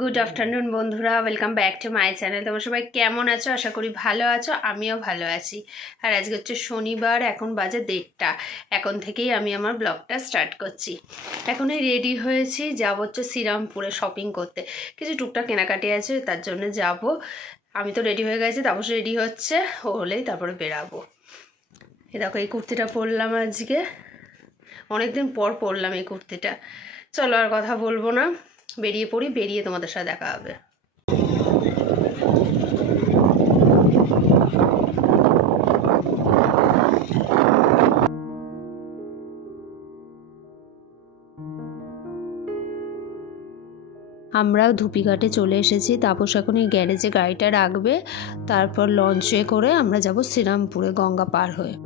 Good afternoon বন্ধুরা, welcome back to my channel. তোমরা সবাই কেমন আছো? আশা করি ভালো আছো, আমিও ভালো আছি। আর আজকে হচ্ছে শনিবার, এখন বাজে 1:30। এখন থেকেই আমি আমার ব্লগটা স্টার্ট করছি। এখনই রেডি হয়েছি, যাব হচ্ছে শ্রীরামপুরে শপিং করতে। কিছু টুকটাক কেনাকাটি আছে, তার জন্য যাব। আমি তো রেডি হয়ে গেছি, তারপর রেডি হচ্ছে, ও হলেই তারপরে বেরাবো। এ দেখো, এই কুর্তিটা পরলাম আজকে, অনেকদিন পর পরলাম এই কুর্তিটা। চলো আর কথা বলবো না, বেরিয়ে পড়ি, বেরিয়ে তোমাদের সাথে দেখা হবে। আমরাও ধুপিঘাটে চলে এসেছি। তাপস এখন এই গ্যারেজে গাড়িটা রাখবে, তারপর লঞ্চে করে আমরা যাব শ্রীরামপুরে গঙ্গা পার হয়ে।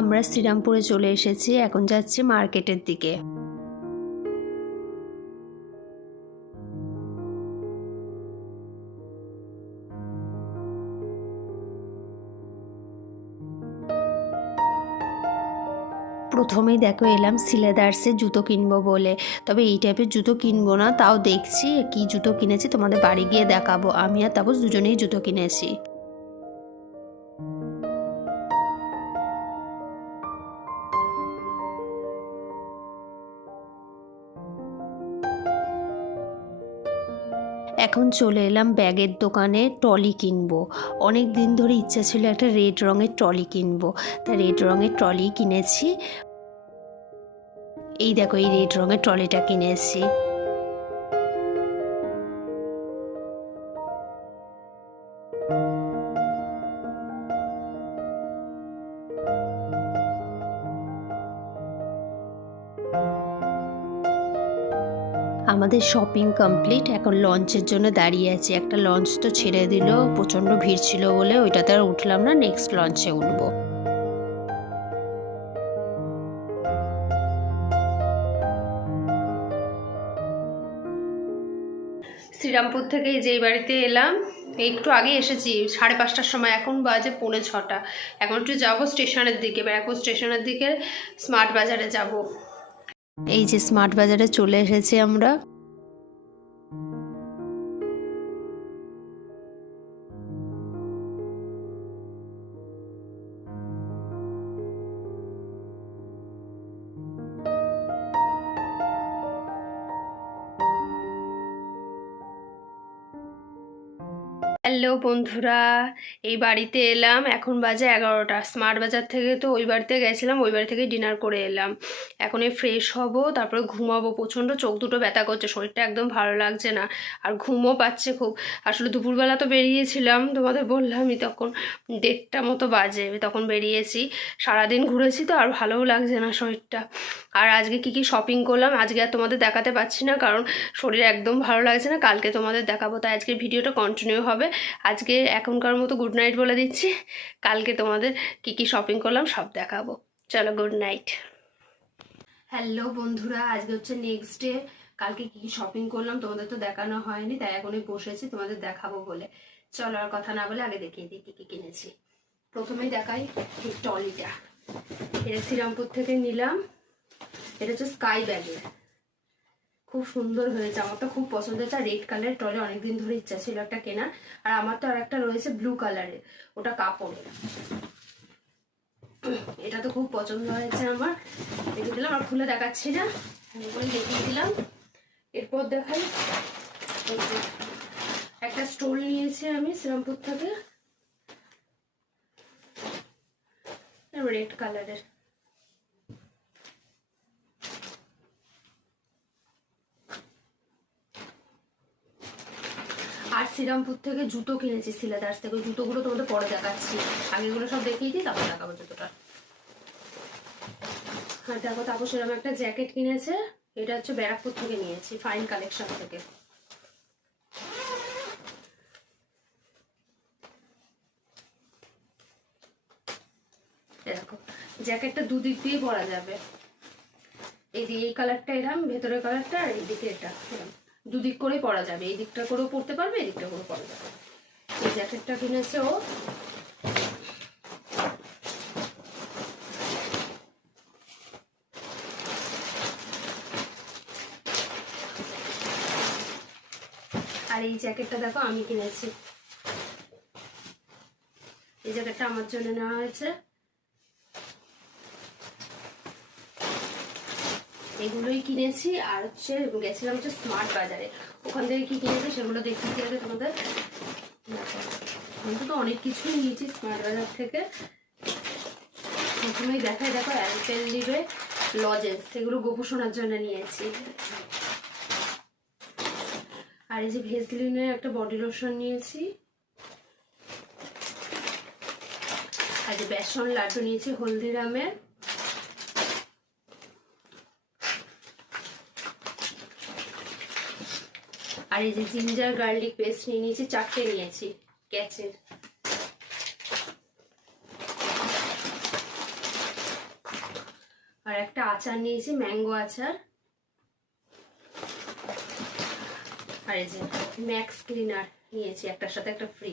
আমরা শ্রীরামপুরে চলে এসেছি, এখন যাচ্ছি মার্কেটের দিকে। প্রথমেই দেখো এলাম সিলেদার্সের জুতো কিনবো বলে, তবে এই টাইপের জুতো কিনবো না, তাও দেখছি কি জুতো কিনেছি তোমাদের বাড়ি গিয়ে দেখাবো। আমি আর তাপস দুজনেই জুতো কিনেছি। এখন চলে এলাম ব্যাগের দোকানে, ট্রলি কিনবো। অনেক দিন ধরে ইচ্ছা ছিল একটা রেড রঙের ট্রলি কিনবো, তা রেড রঙের ট্রলি কিনেছি। এই দেখো, এই রেড রঙের ট্রলিটা কিনেছি। আমাদের শপিং কমপ্লিট, এখন লঞ্চের জন্য দাঁড়িয়ে আছি। একটা লঞ্চ তো ছেড়ে দিল, প্রচণ্ড ভিড় ছিল বলে ওইটাতে আর উঠলাম না, নেক্সট লঞ্চে উঠবো। শ্রীরামপুর থেকে যেই বাড়িতে এলাম, একটু আগে এসেছি 5:30টার সময়, এখন বাজে 5:45। এখন একটু যাবো স্টেশনের দিকে, ব্যারাকপুর স্টেশনের দিকে স্মার্ট বাজারে যাব। এই যে স্মার্ট বাজারে চলে এসেছি আমরা। হ্যালো বন্ধুরা, এই বাড়িতে এলাম, এখন বাজে 11টা। স্মার্ট বাজার থেকে তো ওই বাড়িতে গেছিলাম, ওই বাড়ি থেকে ডিনার করে এলাম। এখন এই ফ্রেশ হব, তারপরে ঘুমাবো। প্রচণ্ড চোখ দুটো ব্যথা করছে, শরীরটা একদম ভালো লাগছে না, আর ঘুমও পাচ্ছে খুব। আসলে দুপুরবেলা তো বেরিয়েছিলাম, তোমাদের বললামই, তখন 1:30 মতো বাজে, আমি তখন বেরিয়েছি। সারাদিন ঘুরেছি তো, আর ভালোও লাগছে না শরীরটা। আর আজকে কি কি শপিং করলাম আজকে আর তোমাদের দেখাতে পারছি না, কারণ শরীর একদম ভালো লাগছে না। কালকে তোমাদের দেখাবো, তাই আজকের ভিডিওটা কন্টিনিউ হবে। আজকে এখনকার মতো গুড নাইট বলে দিচ্ছি, কালকে তোমাদের কি কি শপিং করলাম সব দেখাবো। চলো, গুড নাইট। হ্যালো বন্ধুরা, আজকে হচ্ছে নেক্সট ডে। কালকে কি কি শপিং করলাম তোমাদের তো দেখানো হয়নি, তাই এখনই বসেছি তোমাদের দেখাবো বলে। চলো আর কথা না বলে আগে দেখিয়ে দিই কি কি কিনেছি। প্রথমেই দেখাই এই ট্রলিটা, এটা শ্রীরামপুর থেকে নিলাম। এটা হচ্ছে স্কাই ব্যাগের, খুব সুন্দর হয়েছে, আমার তো খুব পছন্দ হয়েছে। আর রেড কালারের ট্রলি অনেকদিন ধরে ইচ্ছা ছিল একটা কেনার। আর আমার তো আর একটা রয়েছে ব্লু কালারের, ওটা কাপড়ের। এটা তো খুব পছন্দ হয়েছে আমার, দেখে দিলাম। আর খুলে দেখাচ্ছি না, করে দেখিয়ে দিলাম। এরপর দেখাই, একটা স্টোল নিয়েছি আমি শ্রীরামপুর থেকে, রেড কালারের। আর শ্রীরামপুর থেকে জুতো কিনেছি, সিলেদার্স থেকে। ওই জুতোগুলো তোমাদের পরে দেখাচ্ছি, আগেগুলো সব দেখিয়ে দিই, তারপর দেখাবো জুতোটা। আর দেখো, তারপর সেরকম একটা জ্যাকেট কিনেছে, এটা হচ্ছে ব্যারাকপুর থেকে নিয়েছি, ফাইন কালেকশন থেকে। দেখো, জ্যাকেটটা দুদিক দিয়ে পরা যাবে, এই কালারটা এরকম, ভেতরের কালারটা, আর এইদিকে এটা এরকম, দুদিক করে পরা যাবে। এই দিকটা করেও পরতে পারবে, এই দিকটা করেও পরা যাবে। এই জ্যাকেটটা কিনেছে ও, আর এই জ্যাকেটটা দেখো আমি কিনেছি, এই জ্যাকেটটা আমার জন্য নেওয়া হয়েছে। এগুলোই কিনেছি। আর হচ্ছে গেছিলাম হচ্ছে স্মার্ট বাজারে, ওখান থেকে কি কিনেছি সেগুলো দেখিয়ে আগে তোমাদের। আমি তো অনেক কিছুই নিয়েছি স্মার্ট বাজার থেকে। প্রথমেই দেখাই, দেখো অ্যালপেনলিবে লজেন্স, সেগুলো গোপু শোনার জন্য নিয়েছি। আর এই যে ভেসলিনের একটা বডি লোশন নিয়েছি। আর যে বেসন লাড্ডু নিয়েছি হলদিরামের। আর এই যে জিঞ্জার গার্লিক পেস্ট নিয়ে নিয়েছি, 4টে নিয়েছি ক্যাচের। আর একটা আচার নিয়েছি, ম্যাঙ্গো আচার। আর এই যে ম্যাক্স ক্লিনার নিয়েছি, একটার সাথে একটা ফ্রি।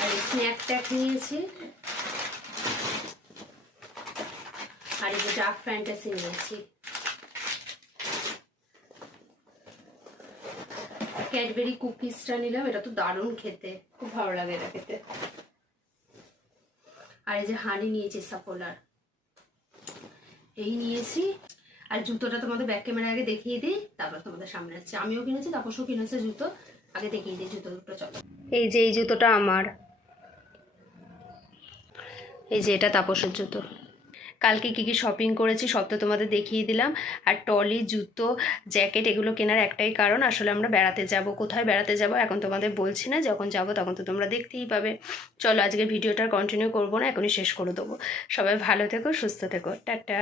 আর এই স্ন্যাক ট্যাক নিয়েছি। আর এই যে ডার্ক ফ্যান্টাসি নিয়েছি। ক্যাডবেরি কুকিজটা নিলাম, এটা তো দারুণ খেতে, খুব ভালো লাগে এটা খেতে। আর এই যে হানি নিয়েছি সাফোলার, এই নিয়েছি। আর জুতোটা তোমাদের ব্যাক ক্যামেরা আগে দেখিয়ে দিই, তারপর তোমাদের সামনে আসছে। আমিও কিনেছি, তাপসও কিনেছে জুতো, আগে দেখিয়ে দিই জুতো দুটো। চলো, এই যে এই জুতোটা আমার, এই যে এটা তাপসের জুতো। কালকে কী কী শপিং করেছি সব তো তোমাদের দেখিয়ে দিলাম। আর টলি, জুতো, জ্যাকেট এগুলো কেনার একটাই কারণ, আসলে আমরা বেড়াতে যাব। কোথায় বেড়াতে যাব এখন তোমাদের বলছি না, যখন যাব তখন তো তোমরা দেখতেই পাবে। চলো আজকে ভিডিওটা কন্টিনিউ করবো না, এখনই শেষ করে দেবো। সবাই ভালো থেকো, সুস্থ থেকো, টাটা।